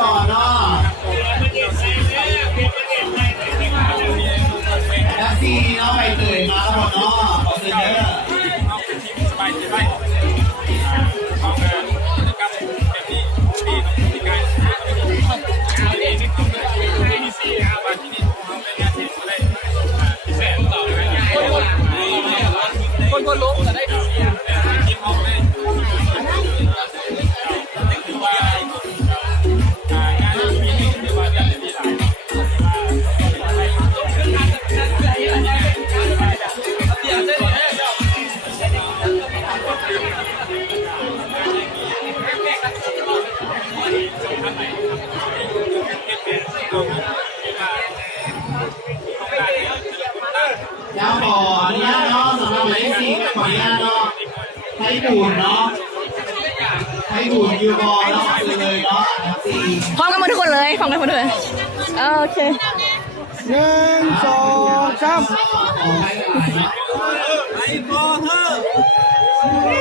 ก่อนเนาะแล้วซีเนาะไปเตยมาแล้วเนาะขอเชิญเด้อสบายใจเข้างานกิจกรรมแบบนี้ดีต้องมีการนี่คือมีซีว่าที่นี่เขาเป็นงานที่อะไรพิเศษต่อเลยคนล้มจะได้ดูทีมเขาเลยถือว่างานปีนี้ถือว่าจะมีหลายยาวก่อนเนี้ยเนาะสำหรับเลสซี่ขออนุญาตเนาะให้บูนเนาะให้บูนยูบอลเนาะเลยเนาะเลสซี่พร้อมกันหมดทุกคนเลยพร้อมกันหมดทุกคนโอเค1 2 3